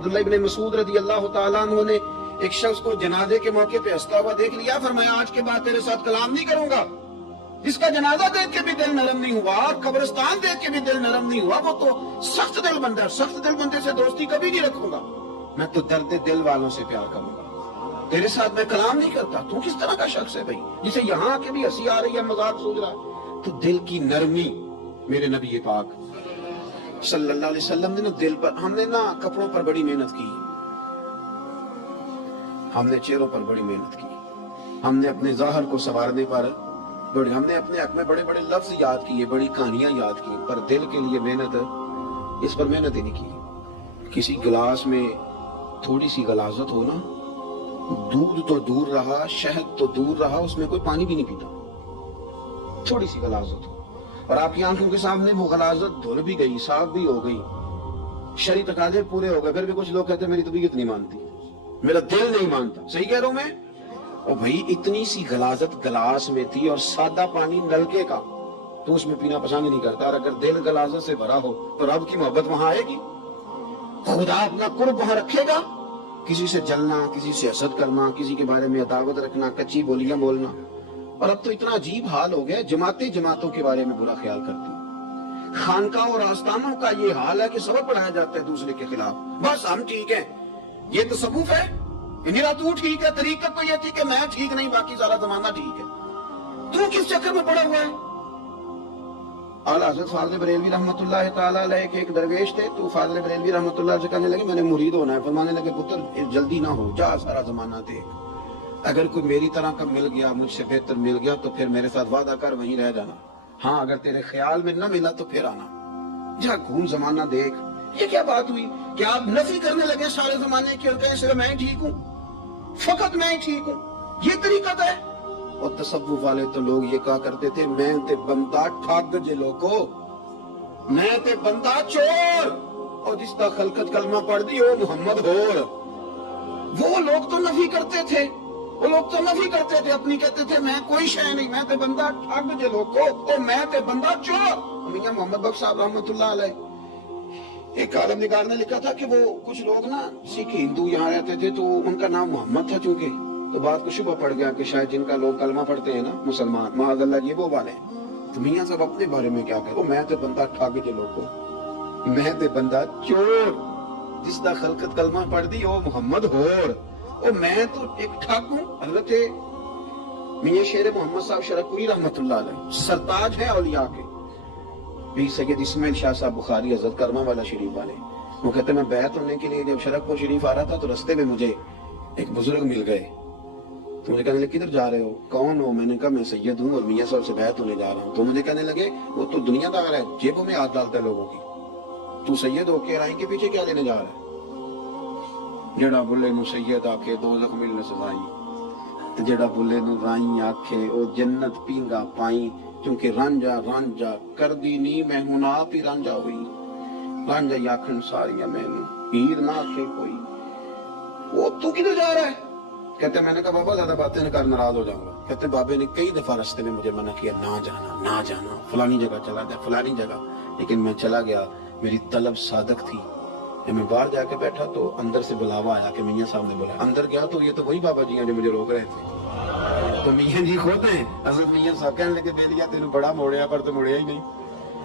عبداللہ ابن مسعود رضی اللہ تعالیٰ عنہ نے ایک شخص کو جنازے کے موقع پہ ہنستا ہوا دیکھ لیا، فرمایا آج کے بعد تیرے ساتھ کلام نہیں کروں گا۔ جس کا جنازہ دیکھ کے بھی دل نرم نہیں ہوا، قبرستان دیکھ کے بھی دل نرم نہیں ہوا، وہ تو سخت دل بندہ ہے۔ سخت دل بندے سے دوستی کبھی نہیں رکھوں گا، میں تو درد دل والوں سے پیار کروں گا، تیرے ساتھ میں کلام نہیں کرتا۔ تو کس طرح کا شخص ہے بھائی جسے یہاں کے بھی ہنسی آ رہی ہے، مذاق سوچ رہا ہے؟ تو دل کی نرمی میرے نبی پاک صلی اللہ علیہ وسلم نے دل پر، ہم نے نا کپڑوں پر بڑی محنت کی، ہم نے چہروں پر بڑی محنت کی، ہم نے اپنے ظاہر کو سنوارنے پر بڑی، ہم نے اپنے حق میں بڑے بڑے لفظ یاد کیے، بڑی کہانیاں یاد کی، پر دل کے لیے محنت اس پر محنت ہی نہیں کی۔ کسی گلاس میں تھوڑی سی غلاظت ہو نا، دودھ تو دور رہا، شہد تو دور رہا، اس میں کوئی پانی بھی نہیں پیتا۔ تھوڑی سی غلاظت ہو اور آپ کی آنکھوں کے سامنے وہ غلاظت دھل بھی گئی، صاف بھی ہو گئی، شرعی تقاضے پورے ہو گئے، پھر بھی کچھ لوگ کہتے ہیں میری طبیعت نہیں مانتی، میرا دل نہیں مانتا۔ صحیح کہہ رہا ہوں میں؟ اور بھائی اتنی سی غلاظت گلاس میں تھی اور سادہ پانی نلکے کا، تو اس میں پینا پسند نہیں کرتا۔ اور اگر دل غلاظت سے بھرا ہو تو رب کی محبت وہاں آئے گی، خدا اپنا قرب وہاں رکھے گا۔ کسی سے جلنا، کسی سے حسد کرنا، کسی کے بارے میں عداوت رکھنا، کچی بولیاں بولنا، اور اب تو اتنا عجیب حال ہو گیا، جماعتیں جماعتوں کے بارے میں برا خیال کرتی، خانقاہ اور آستانوں کا یہ حال ہے کہ سبق پڑھایا جاتا ہے دوسرے کے خلاف، بس ہم ٹھیک ہیں۔ یہ تصوف ہے، میرا تو ٹھیک ہے، طریقت تو یہ تھی کہ میں ٹھیک نہیں، باقی سارا زمانہ ٹھیک ہے۔ تو کس چکر میں پڑا ہوا ہے؟ اعلیٰ حضرت فاضل بریلوی رحمۃ اللہ تعالی علیہ کے ایک درویش تھے، تو فاضل بریلوی رحمۃ اللہ سے کہنے لگے میں نے مرید ہونا ہے، فرمانے لگے پتر جلدی نہ ہو، جا سارا زمانہ دیکھ، اگر کوئی میری طرح کا مل گیا، مجھ سے بہتر مل گیا تو پھر میرے ساتھ وعدہ کر وہیں رہ جانا، ہاں اگر تیرے خیال میں نہ ملا تو پھر آنا، جا گھوم زمانہ دیکھ۔ یہ کیا بات ہوئی کہ آپ نفی کرنے لگے سارے زمانے کی اور کہیں صرف میں ٹھیک ہوں، فقط میں ٹھیک ہوں؟ یہ طریقت ہے؟ اور تصوف والے تو لوگ یہ کہا کرتے تھے میں تے بندہ ٹھگ جے لوگو، میں تے بندہ چور، اور جس دا خلقت کلمہ پڑھ دی وہ محمد ہور۔ وہ لوگ تو نفی کرتے تھے، وہ لوگ تو نفی کرتے تھے اپنی، کہتے تھے میں کوئی شے نہیں، میں تے بندہ ٹھگ جے لوگو، تو میں تے بندہ چور۔ میاں محمد بخش صاحب رحمۃ اللہ علیہ ایک عالم نگار نے لکھا تھا کہ وہ کچھ لوگ نا سکھ ہندو یہاں رہتے تھے، تو ان کا نام محمد تھا چونکہ، تو بات کو شبہ پڑ گیا کہ شاید جن کا لوگ کلمہ پڑھتے ہیں نا مسلمان، معاذ اللہ یہ وہ والے ہیں۔ تو میاں صاحب اپنے بارے میں کیا کہتے، میں تے بندہ ٹھگ جے لوگو، میں تے بندہ چور، جس دا خلقت کلمہ پڑھ دی وہ محمد ہور، اور میں تو ایک ٹھگ ہوں۔ حضرت میاں شیر محمد صاحب شرقپوری رحمۃ اللہ علیہ سرتاج ہے اولیاء کے، بھی سید اسماعیل شاہ صاحب بخاری حضرت کرما والا شریف والے، وہ کہتے ہیں میں بیعت ہونے کے لیے جب شرقپور شریف آ رہا تھا تو رستے میں مجھے ایک بزرگ مل گئے، تو مجھے کہنے لگے کدھر جا رہے ہو، کون ہو؟ میں نے کہا میں سید ہوں اور میاں صاحب سے بیعت ہونے جا رہا ہوں۔ تو مجھے کہنے لگے وہ تو دنیا دار ہے، جیبوں میں ہاتھ ڈالتا ہے لوگوں کی، تو سید ہو کے رائیں کے پیچھے کیا لینے جا رہا ہے؟ جڑا بلے نو سید آکھے دوزخ ملنے سزائی، جڑا بلے نو رائیں آکھے او جنت پینگا پائیں، کیونکہ رانجا رانجا کر دی نی میں ہوں آپ ہی رانجا ہوئی، رانجا یاکھن ساریاں میں پیر نہ آکھے کوئی۔ وہ تو کدھر جا رہا ہے؟ کہتے میں نے کہا بابا زیادہ باتیں نہ کر، ناراض ہو جاؤں گا۔ کہتے بابے نے کئی دفعہ راستے میں مجھے منع کیا، نہ جانا نہ جانا، فلانی جگہ چلا جا فلانی جگہ، لیکن میں چلا گیا، میری طلب صادق تھی۔ جب میں باہر جا کے بیٹھا تو اندر سے بلاوا آیا کہ میاں صاحب نے بلایا، اندر گیا تو یہ تو وہی بابا جی ہیں جو مجھے روک رہے تھے، تو میاں جی خود ہیں حضرت میاں صاحب، کہنے لگے بیلیا تینوں بڑا موڑیا پر تو مڑیا ہی نہیں۔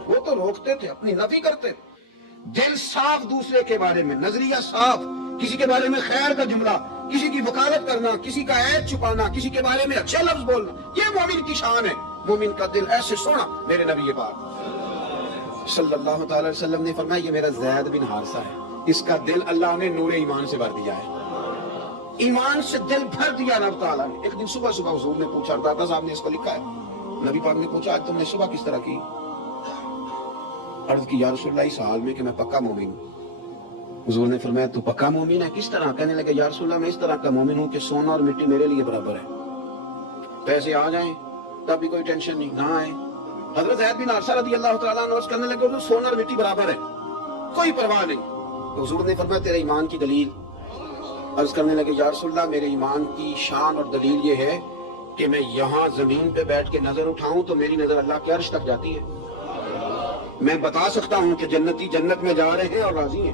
وہ تو روکتے تھے، اپنی نفی کرتے تھے، دل صاف دوسرے کے بارے میں، نظریہ صاف، کسی کے بارے میں خیر کا جملہ، کسی کی وکالت کرنا، کسی کا عیب چھپانا، کسی کے بارے میں اچھے لفظ بولنا، یہ مومن کی شان ہے۔ مومن کا دل ایسے سونا، میرے نبی پاک صلی اللہ تعالی وسلم نے فرمایا یہ میرا زید بن حارثہ ہے، اس کا دل اللہ نے نور ایمان سے بھر دیا ہے، ایمان سے دل بھر دیا رب تعالیٰ نے۔ ایک دن صبح حضور نے پوچھا، داتا صاحب نے اس کو لکھا ہے، نبی پاک نے پوچھا آج تم نے صبح کس طرح کی؟ عرض کی یا رسول اللہ اس حال میں کہ میں پکا مومن ہوں۔ حضور نے فرمایا تو پکا مومن ہے، کس طرح؟ کہنے لگے یا رسول اللہ میں اس طرح کا مومن ہوں کہ سونا اور مٹی میرے لیے برابر ہے، پیسے آ جائیں تب بھی کوئی ٹینشن نہیں، نہ آئے۔ حضرت زید بن حارثہ رضی اللہ تعالیٰ عنہ عرض کرنے لگے سونا اور مٹی برابر ہے، کوئی پرواہ نہیں۔ تو حضور نے فرمایا تیرے ایمان کی دلیل؟ عرض کرنے لگے یا رسول اللہ میرے ایمان کی شان اور دلیل یہ ہے کہ میں یہاں زمین پہ بیٹھ کے نظر اٹھاؤں تو میری نظر اللہ کے عرش تک جاتی ہے، میں بتا سکتا ہوں کہ جنتی جنت میں جا رہے ہیں اور راضی ہیں،